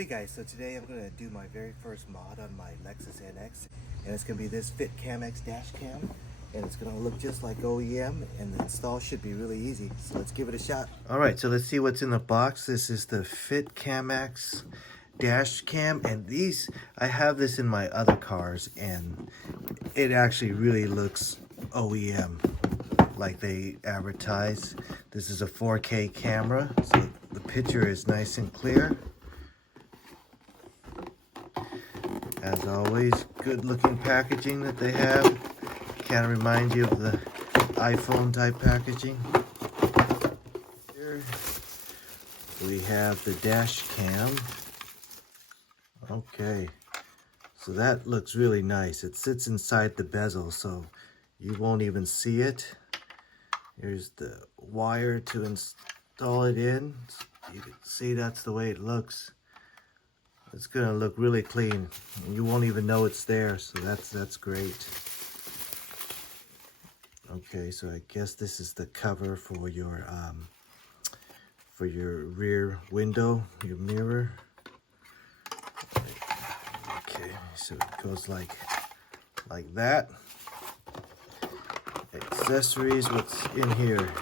Hey guys, so today I'm going to do my very first mod on my Lexus NX, and it's going to be this Fitcamx dash cam, and it's going to look just like OEM, and the install should be really easy, so let's give it a shot. Alright, so let's see what's in the box. This is the Fitcamx dash cam, and I have this in my other cars, and it actually really looks OEM like they advertise. This is a 4K camera, so the picture is nice and clear. As always, good looking packaging that they have. Kind of remind you of the iPhone type packaging. Here we have the dash cam. Okay, so that looks really nice. It sits inside the bezel, so you won't even see it. Here's the wire to install it in. You can see that's the way it looks. It's gonna look really clean, and you won't even know it's there, so that's great. Okay, so I guess this is the cover for your rear window, your mirror. Okay, so it goes like that. Accessories, what's in here?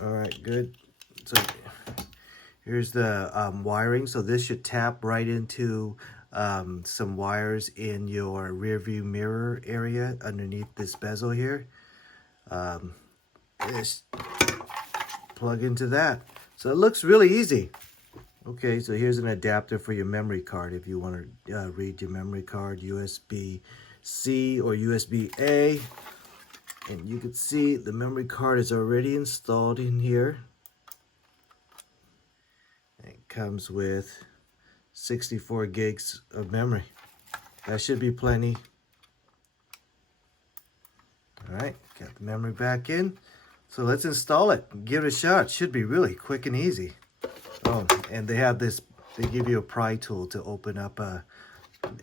All right, good. So here's the wiring. So this should tap right into some wires in your rear view mirror area underneath this bezel here. Just plug into that. So it looks really easy. Okay, so here's an adapter for your memory card if you want to read your memory card, USB-C or USB-A. And you can see the memory card is already installed in here. It comes with 64 gigs of memory. That should be plenty. All right, got the memory back in. So let's install it and give it a shot. It should be really quick and easy. Oh, and they have this, they give you a pry tool to open up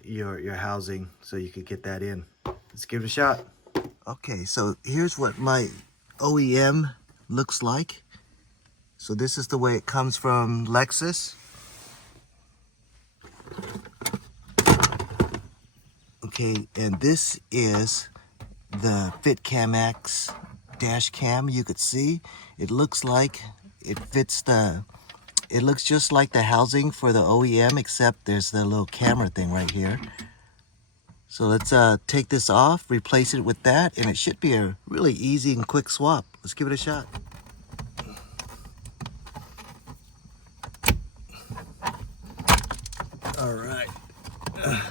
your housing so you could get that in. Let's give it a shot. Okay, so here's what my OEM looks like. So this is the way it comes from Lexus. Okay, and this is the Fitcamx dash cam. You could see it looks like it fits it looks just like the housing for the OEM, except there's the little camera thing right here. So let's take this off, replace it with that, and it should be a really easy and quick swap. Let's give it a shot. All right, let's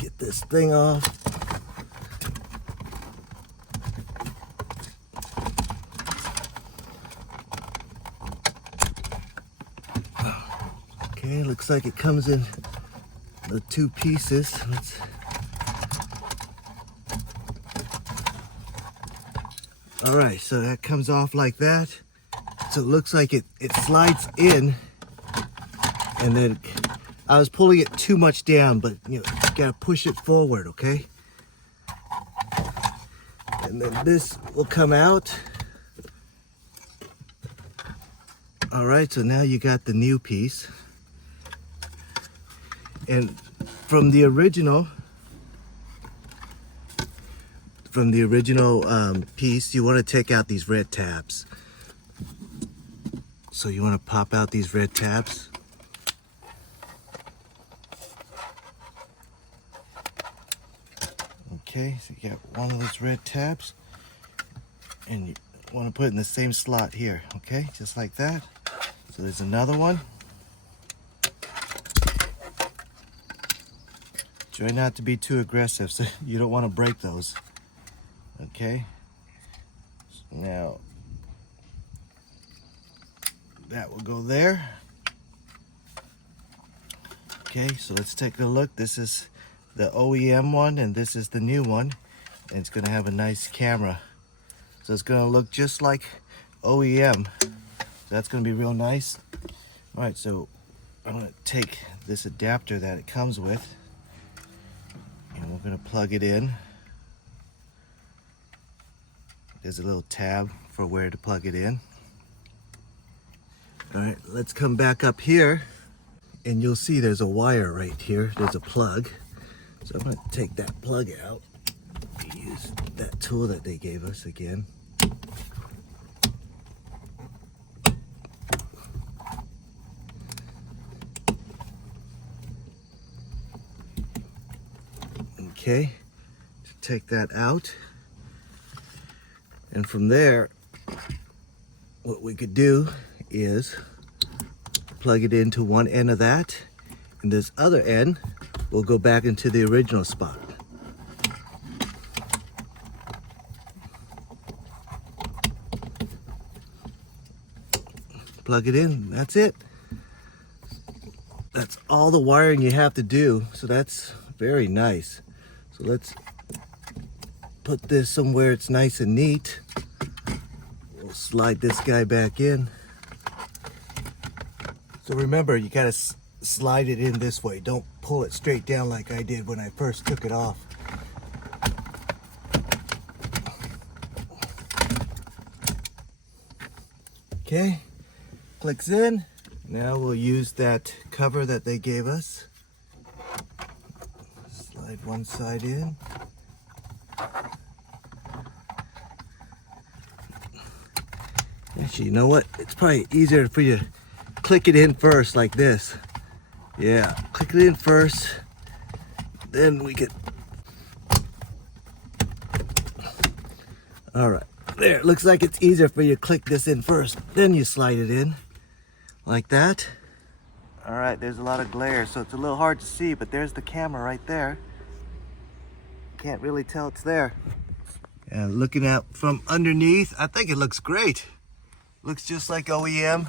get this thing off. Okay, looks like it comes in the two pieces. All right, so that comes off like that. So it looks like it slides in, and then I was pulling it too much down, but you gotta push it forward, okay? And then this will come out. All right, so now you got the new piece. And from the original piece, you want to take out these red tabs. So you want to pop out these red tabs. Okay, so you got one of those red tabs, and you want to put it in the same slot here, okay? Just like that. So there's another one. Try not to be too aggressive, so you don't want to break those. Okay. Now that will go there. Okay, so let's take a look. This is the OEM one, and this is the new one, and it's gonna have a nice camera. So it's gonna look just like OEM. That's gonna be real nice. All right, so I'm gonna take this adapter that it comes with, and we're gonna plug it in. There's a little tab for where to plug it in. All right, let's come back up here and you'll see there's a wire right here. There's a plug. So I'm gonna take that plug out. Use that tool that they gave us again. Okay, take that out. And from there, what we could do is plug it into one end of that, and this other end will go back into the original spot. Plug it in, that's it. That's all the wiring you have to do, so that's very nice. So let's put this somewhere it's nice and neat. We'll slide this guy back in. So remember, you gotta slide it in this way. Don't pull it straight down like I did when I first took it off. Okay, clicks in. Now we'll use that cover that they gave us. Slide one side in. Actually, you know what? It's probably easier for you to click it in first like this. Yeah, click it in first. Then we get... All right, there. Looks like it's easier for you to click this in first. Then you slide it in like that. All right, there's a lot of glare, so it's a little hard to see, but there's the camera right there. Can't really tell it's there. And looking at from underneath, I think it looks great. Looks just like OEM.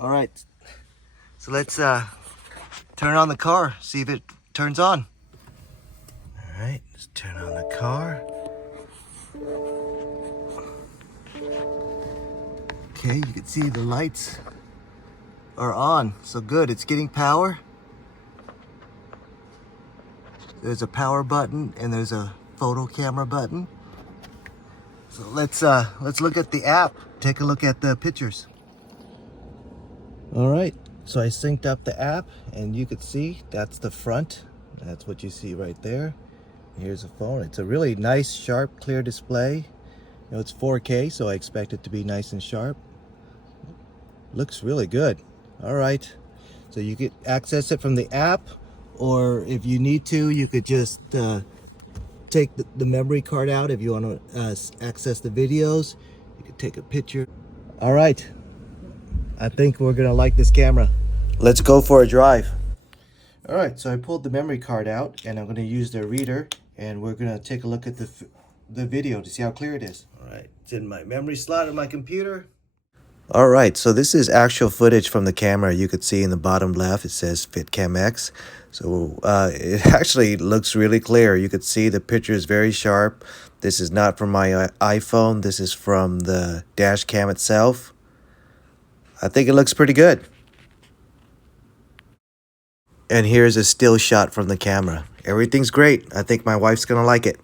All right, so let's turn on the car, see if it turns on. All right, let's turn on the car. Okay, you can see the lights are on, so good, it's getting power. There's a power button and there's a photo camera button. So let's look at the app, take a look at the pictures. All right, so I synced up the app and you could see that's the front. That's what you see right there. Here's a phone. It's a really nice, sharp, clear display. You know, it's 4K, so I expect it to be nice and sharp. Looks really good. All right, so you could access it from the app, or if you need to, you could just take the memory card out if you want to access the videos. You could take a picture. All right, I think we're gonna like this camera. Let's go for a drive. All right, so I pulled the memory card out and I'm gonna use the reader and we're gonna take a look at the video to see how clear it is. All right, it's in my memory slot of my computer. All right, so this is actual footage from the camera. You could see in the bottom left, it says Fitcamx. So it actually looks really clear. You could see the picture is very sharp. This is not from my iPhone. This is from the dash cam itself. I think it looks pretty good. And here's a still shot from the camera. Everything's great. I think my wife's gonna like it.